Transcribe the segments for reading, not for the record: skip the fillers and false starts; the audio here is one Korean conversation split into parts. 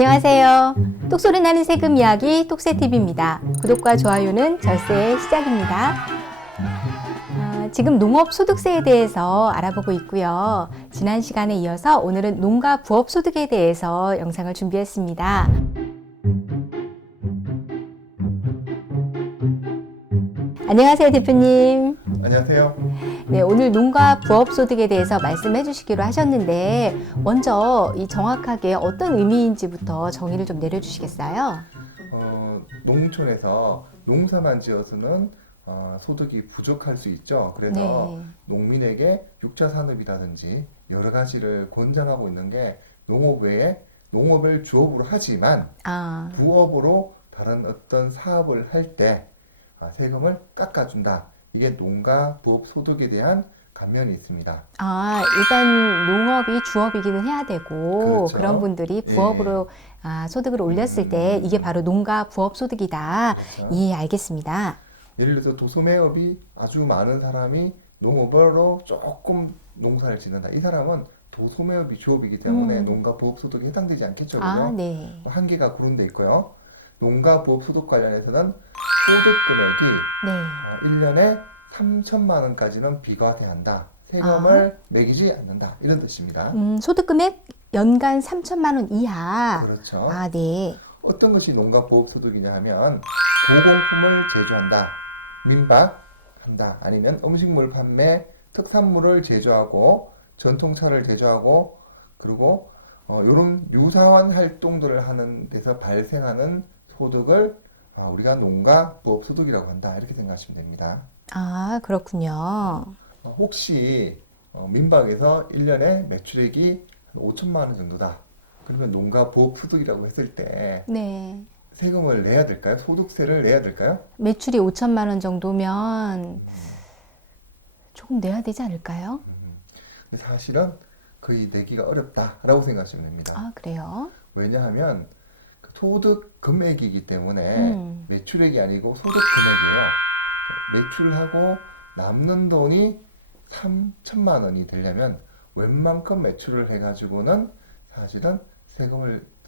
안녕하세요. 똑소리 나는 세금 이야기 똑세TV입니다. 구독과 좋아요는 절세의 시작입니다. 지금 농업소득세에 대해서 알아보고 있고요. 지난 시간에 이어서 오늘은 농가 부업소득에 대해서 영상을 준비했습니다. 안녕하세요, 대표님. 안녕하세요. 네, 오늘 농가 부업소득에 대해서 말씀해 주시기로 하셨는데 먼저 이 정확하게 어떤 의미인지부터 정의를 좀 내려주시겠어요? 농촌에서 농사만 지어서는 소득이 부족할 수 있죠. 그래서 네. 농민에게 6차 산업이라든지 여러 가지를 권장하고 있는 게 농업 외에 농업을 주업으로 하지만 부업으로 다른 어떤 사업을 할 때 세금을 깎아준다. 이게 농가 부업 소득에 대한 감면이 있습니다. 일단 농업이 주업이기는 해야 되고 그렇죠. 그런 분들이 부업으로 소득을 올렸을 때 이게 바로 농가 부업 소득이다. 그렇죠. 예, 알겠습니다. 예를 들어서 도소매업이 아주 많은 사람이 농업으로 조금 농사를 짓는다. 이 사람은 도소매업이 주업이기 때문에 농가 부업 소득에 해당되지 않겠죠. 그죠? 네. 한계가 그런 데 있고요. 농가 부업 소득 관련해서는 소득 금액이 네. 1년에 3천만 원까지는 비과세한다. 세금을 매기지 않는다. 이런 뜻입니다. 소득 금액 연간 3천만 원 이하. 그렇죠. 네. 어떤 것이 농가 부업 소득이냐 하면 고공품을 제조한다. 민박한다. 아니면 음식물 판매, 특산물을 제조하고 전통차를 제조하고 그리고 이런 유사한 활동들을 하는 데서 발생하는 소득을 우리가 농가 부업 소득이라고 한다. 이렇게 생각하시면 됩니다. 그렇군요. 혹시 민박에서 1년에 매출액이 한 5천만 원 정도다. 그러면 농가 부업 소득이라고 했을 때 네. 세금을 내야 될까요? 소득세를 내야 될까요? 매출이 5천만 원 정도면 조금 내야 되지 않을까요? 근데 사실은 거의 내기가 어렵다라고 생각하시면 됩니다. 그래요? 왜냐하면 그 소득 금액이기 때문에 매출액이 아니고 소득 금액이에요. 매출하고 남는 돈이 3천만 원이 되려면 웬만큼 매출을 해가지고는 사실은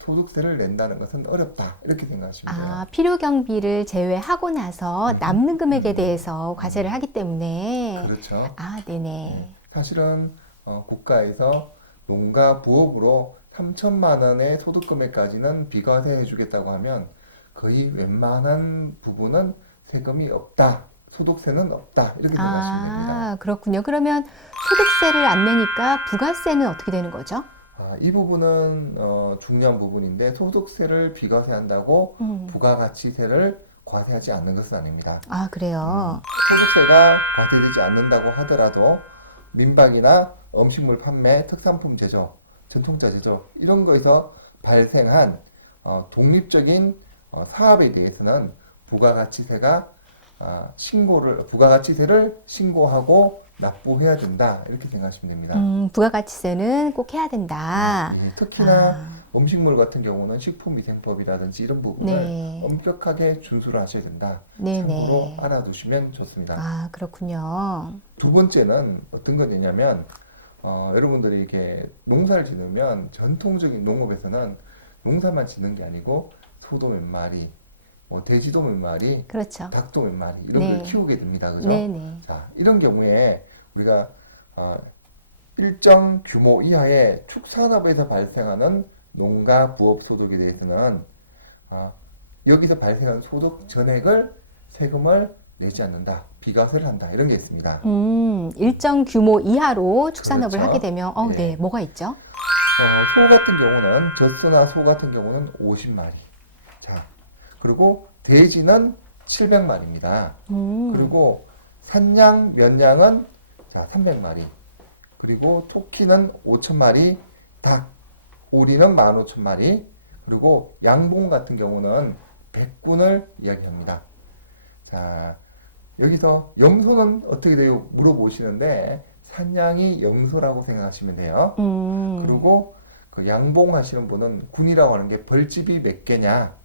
소득세를 낸다는 것은 어렵다. 이렇게 생각하시면 돼요. 필요 경비를 제외하고 나서 남는 금액에 대해서 과세를 하기 때문에. 그렇죠. 네네. 사실은 국가에서 농가 부업으로 3천만 원의 소득 금액까지는 비과세 해주겠다고 하면 거의 웬만한 부분은 세금이 없다. 소득세는 없다. 이렇게 생각하시면 됩니다. 그렇군요. 그러면 소득세를 안 내니까 부가세는 어떻게 되는 거죠? 이 부분은 중요한 부분인데 소득세를 비과세한다고 부가가치세를 과세하지 않는 것은 아닙니다. 그래요? 소득세가 과세되지 않는다고 하더라도 민박이나 음식물 판매, 특산품 제조, 전통차 제조 이런 거에서 발생한 독립적인 사업에 대해서는 부가가치세를 신고하고 납부해야 된다 이렇게 생각하시면 됩니다. 부가가치세는 꼭 해야 된다. 특히나 음식물 같은 경우는 식품위생법이라든지 이런 부분을 엄격하게 준수를 하셔야 된다. 참고로 알아두시면 좋습니다. 그렇군요. 두 번째는 어떤 거냐면 여러분들이 이렇게 농사를 지으면 전통적인 농업에서는 농사만 짓는 게 아니고 소도 몇 마리, 돼지도 몇 마리, 그렇죠. 닭도 몇 마리 이런 걸 키우게 됩니다. 그죠? 자, 이런 경우에 우리가 일정 규모 이하의 축산업에서 발생하는 농가 부업 소득에 대해서는 여기서 발생한 소득 전액을 세금을 내지 않는다. 비과세를 한다. 이런 게 있습니다. 일정 규모 이하로 축산업을 그렇죠. 하게 되면 뭐가 있죠? 소 같은 경우는 젖소나 소 같은 경우는 50마리. 자, 그리고 돼지는 700마리입니다. 그리고 산양, 면양은 300마리. 그리고 토끼는 5,000마리, 닭, 오리는 15,000마리. 그리고 양봉 같은 경우는 100군을 이야기합니다. 자, 여기서 염소는 어떻게 돼요? 물어보시는데 산양이 염소라고 생각하시면 돼요. 그리고 그 양봉 하시는 분은 군이라고 하는 게 벌집이 몇 개냐?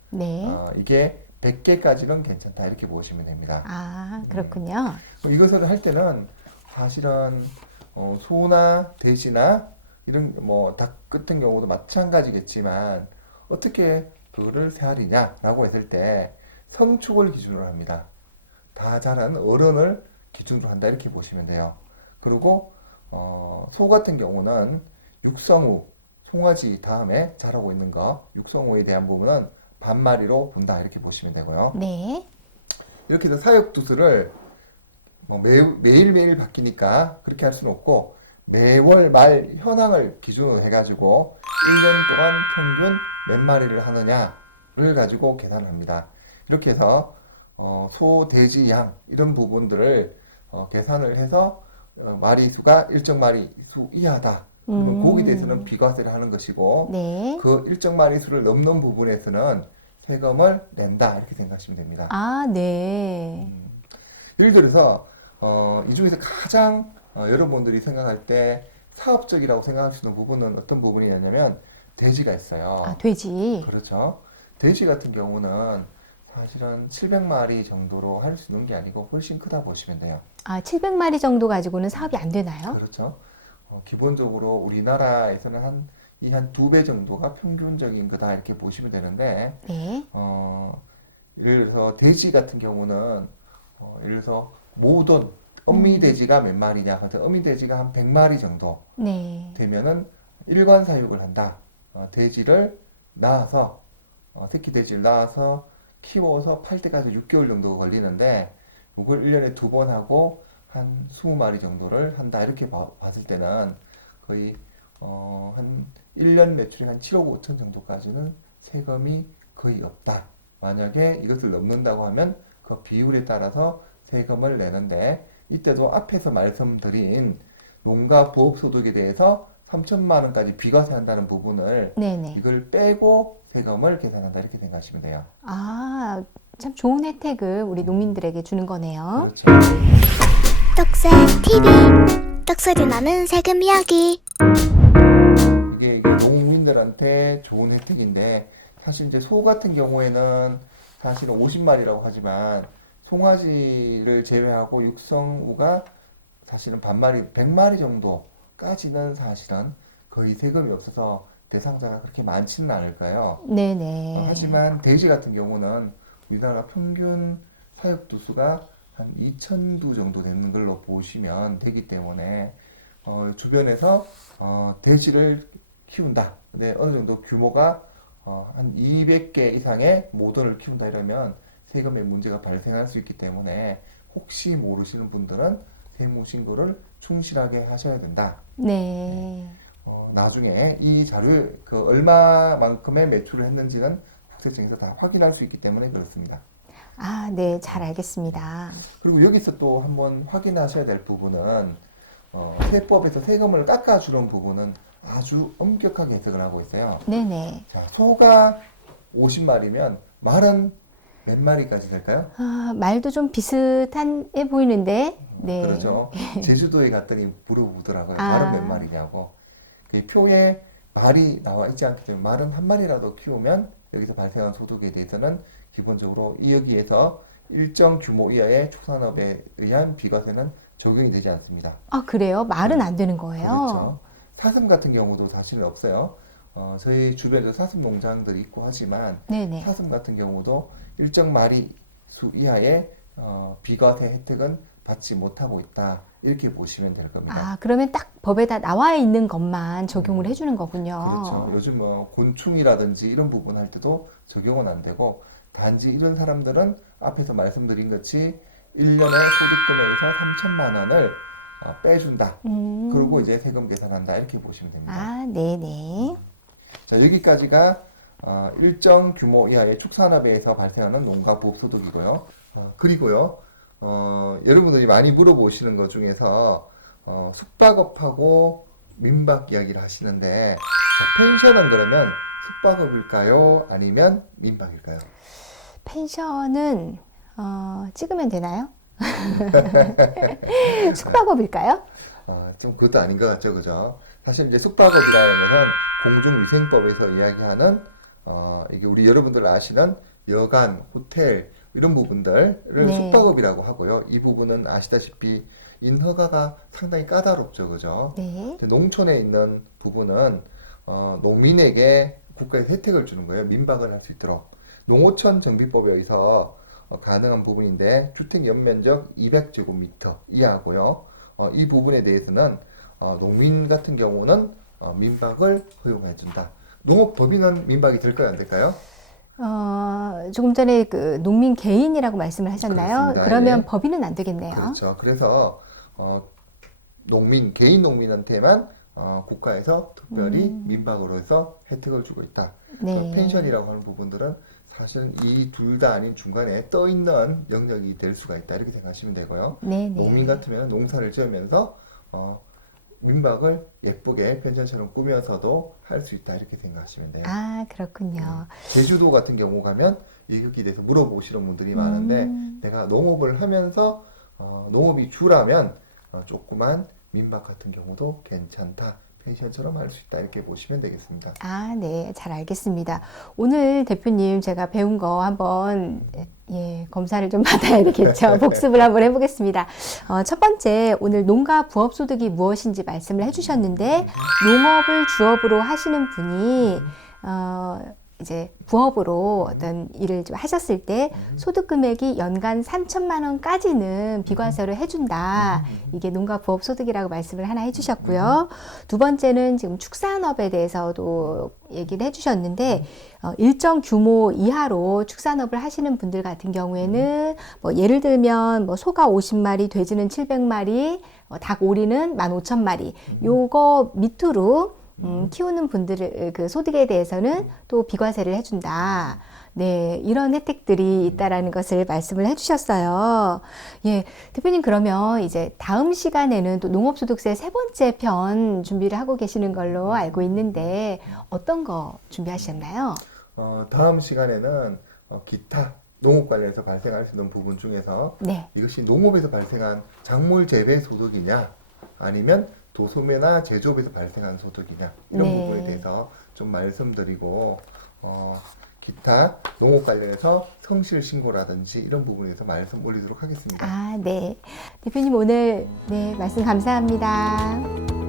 이게 100개까지는 괜찮다 이렇게 보시면 됩니다. 그렇군요. 이것을 할 때는 사실은 소나 돼지나 이런 닭 같은 경우도 마찬가지겠지만 어떻게 그거를 세알이냐라고 했을 때 성축을 기준으로 합니다. 다 자란 어른을 기준으로 한다 이렇게 보시면 돼요. 그리고 소 같은 경우는 육성후, 송아지 다음에 자라고 있는 거 육성후에 대한 부분은 반마리로 본다 이렇게 보시면 되고요. 네. 이렇게 해서 사육두수를 매일매일 바뀌니까 그렇게 할 수는 없고 매월 말 현황을 기준으로 해가지고 1년 동안 평균 몇 마리를 하느냐를 가지고 계산을 합니다. 이렇게 해서 소, 돼지, 양 이런 부분들을 계산을 해서 마리수가 일정 마리수 이하다. 그러면 거기에 대해서는 비과세를 하는 것이고 네. 그 일정 마리수를 넘는 부분에서는 세금을 낸다 이렇게 생각하시면 됩니다. 아, 네. 예를 들어서 이 중에서 가장 여러분들이 생각할 때 사업적이라고 생각할 수 있는 부분은 어떤 부분이냐면 돼지가 있어요. 아, 돼지. 그렇죠. 돼지 같은 경우는 사실은 700마리 정도로 할 수 있는 게 아니고 훨씬 크다 보시면 돼요. 아, 700마리 정도 가지고는 사업이 안 되나요? 그렇죠. 기본적으로 우리나라에서는 한 2배 정도가 평균적인 거다 이렇게 보시면 되는데 네. 예를 들어서 돼지 같은 경우는 예를 들어서 모든 어미 돼지가 몇 마리냐? 그래서 어미 돼지가 한 100마리 정도 네. 되면은 일관 사육을 한다. 돼지를 낳아서 새끼 돼지를 낳아서 키워서 팔 때까지 6개월 정도가 걸리는데 이걸 1년에 2번 하고 한 20마리 정도를 한다. 이렇게 봤을 때는 거의 한 1년 매출이 한 7억 5천 정도까지는 세금이 거의 없다. 만약에 이것을 넘는다고 하면 그 비율에 따라서 세금을 내는데 이때도 앞에서 말씀드린 농가 부업소득에 대해서 3천만 원까지 비과세 한다는 부분을 네네. 이걸 빼고 세금을 계산한다 이렇게 생각하시면 돼요. 아, 참 좋은 혜택을 우리 농민들에게 주는 거네요. 그렇죠. 떡새 TV 떡소리 나는 세금 이야기. 이게 농민들한테 좋은 혜택인데 사실 이제 소 같은 경우에는 사실은 50마리라고 하지만 송아지를 제외하고 육성우가 사실은 반마리, 100마리 정도까지는 사실은 거의 세금이 없어서 대상자가 그렇게 많지는 않을 거예요. 네네. 하지만 돼지 같은 경우는 우리나라 평균 사육두수가 한 2,000두 정도 되는 걸로 보시면 되기 때문에 주변에서 돼지를 키운다. 근데 어느 정도 규모가 한 200개 이상의 모돈을 키운다 이러면 세금에 문제가 발생할 수 있기 때문에 혹시 모르시는 분들은 세무신고를 충실하게 하셔야 된다. 네. 나중에 이 자료 그 얼마만큼의 매출을 했는지는 국세청에서 다 확인할 수 있기 때문에 그렇습니다. 아, 네. 잘 알겠습니다. 그리고 여기서 또 한번 확인하셔야 될 부분은 세법에서 세금을 깎아주는 부분은 아주 엄격하게 해석을 하고 있어요. 네네. 자, 소가 50마리면 말은 몇 마리까지 될까요? 아, 말도 좀 비슷해 보이는데. 네. 그렇죠. 제주도에 갔더니 물어보더라고요. 아. 말은 몇 마리냐고. 그 표에 말이 나와 있지 않기 때문에 말은 한 마리라도 키우면 여기서 발생한 소득에 대해서는 기본적으로 여기에서 일정 규모 이하의 축산업에 의한 비과세는 적용이 되지 않습니다. 아, 그래요? 말은 안 되는 거예요? 그렇죠. 사슴 같은 경우도 사실은 없어요. 저희 주변에도 사슴 농장들이 있고 하지만 네네. 사슴 같은 경우도 일정 마리 수 이하의 비과세 혜택은 받지 못하고 있다. 이렇게 보시면 될 겁니다. 아, 그러면 딱 법에다 나와 있는 것만 적용을 해주는 거군요. 그렇죠. 요즘 곤충이라든지 이런 부분 할 때도 적용은 안 되고 단지 이런 사람들은 앞에서 말씀드린 것이 1년의 소득금액에서 3천만 원을 빼준다. 그리고 이제 세금 계산한다. 이렇게 보시면 됩니다. 아, 네네. 자, 여기까지가 일정 규모 이하의 축산업에서 발생하는 농가 부업소득이고요. 그리고요, 여러분들이 많이 물어보시는 것 중에서 숙박업하고 민박 이야기를 하시는데, 자, 펜션은 그러면 숙박업일까요? 아니면 민박일까요? 펜션은 찍으면 되나요? 숙박업일까요? 좀 그것도 아닌 것 같죠, 그죠? 사실 이제 숙박업이라는 것은 공중위생법에서 이야기하는 이게 우리 여러분들 아시는 여관, 호텔 이런 부분들을 네. 숙박업이라고 하고요. 이 부분은 아시다시피 인허가가 상당히 까다롭죠, 그죠? 네. 농촌에 있는 부분은 농민에게 국가에서 혜택을 주는 거예요. 민박을 할 수 있도록. 농어촌 정비법에 의해서 가능한 부분인데 주택 연면적 200제곱미터 이하고요. 이 부분에 대해서는 농민 같은 경우는 민박을 허용해 준다. 농업법인은 민박이 될까요, 안 될까요? 조금 전에 그 농민 개인이라고 말씀을 하셨나요? 그렇습니다. 그러면 예. 법인은 안 되겠네요. 그렇죠. 그래서 개인 농민한테만 국가에서 특별히 민박으로 해서 혜택을 주고 있다. 네. 펜션이라고 하는 부분들은 사실은 이 둘 다 아닌 중간에 떠 있는 영역이 될 수가 있다. 이렇게 생각하시면 되고요. 네, 농민 네. 같으면 농사를 지으면서 민박을 예쁘게 펜션처럼 꾸며서도 할 수 있다. 이렇게 생각하시면 돼요. 아, 그렇군요. 제주도 같은 경우 가면 이거에 대해서 물어보시는 분들이 많은데 내가 농업을 하면서 농업이 주라면 조그만 민박 같은 경우도 괜찮다. 펜션처럼 할 수 있다. 이렇게 보시면 되겠습니다. 아, 네. 잘 알겠습니다. 오늘 대표님 제가 배운 거 한번 검사를 좀 받아야 되겠죠. 복습을 한번 해보겠습니다. 첫 번째, 오늘 농가 부업소득이 무엇인지 말씀을 해주셨는데 농업을 주업으로 하시는 분이 이제 부업으로 어떤 일을 좀 하셨을 때 소득 금액이 연간 3천만 원까지는 비과세를 해준다. 이게 농가 부업 소득이라고 말씀을 하나 해주셨고요. 두 번째는 지금 축산업에 대해서도 얘기를 해주셨는데 일정 규모 이하로 축산업을 하시는 분들 같은 경우에는 뭐 예를 들면 뭐 소가 50마리, 돼지는 700마리, 닭 오리는 15,000마리 요거 밑으로 키우는 분들의 그 소득에 대해서는 또 비과세를 해준다. 네, 이런 혜택들이 있다라는 것을 말씀을 해주셨어요. 예, 대표님 그러면 이제 다음 시간에는 또 농업소득세 세 번째 편 준비를 하고 계시는 걸로 알고 있는데 어떤 거 준비하셨나요? 다음 시간에는 기타 농업 관련해서 발생할 수 있는 부분 중에서 네, 이것이 농업에서 발생한 작물 재배 소득이냐 아니면 도소매나 제조업에서 발생한 소득이냐 이런 네. 부분에 대해서 좀 말씀드리고 기타 농업 관련해서 성실 신고라든지 이런 부분에 대해서 말씀 올리도록 하겠습니다. 아, 네. 대표님 오늘 네, 말씀 감사합니다.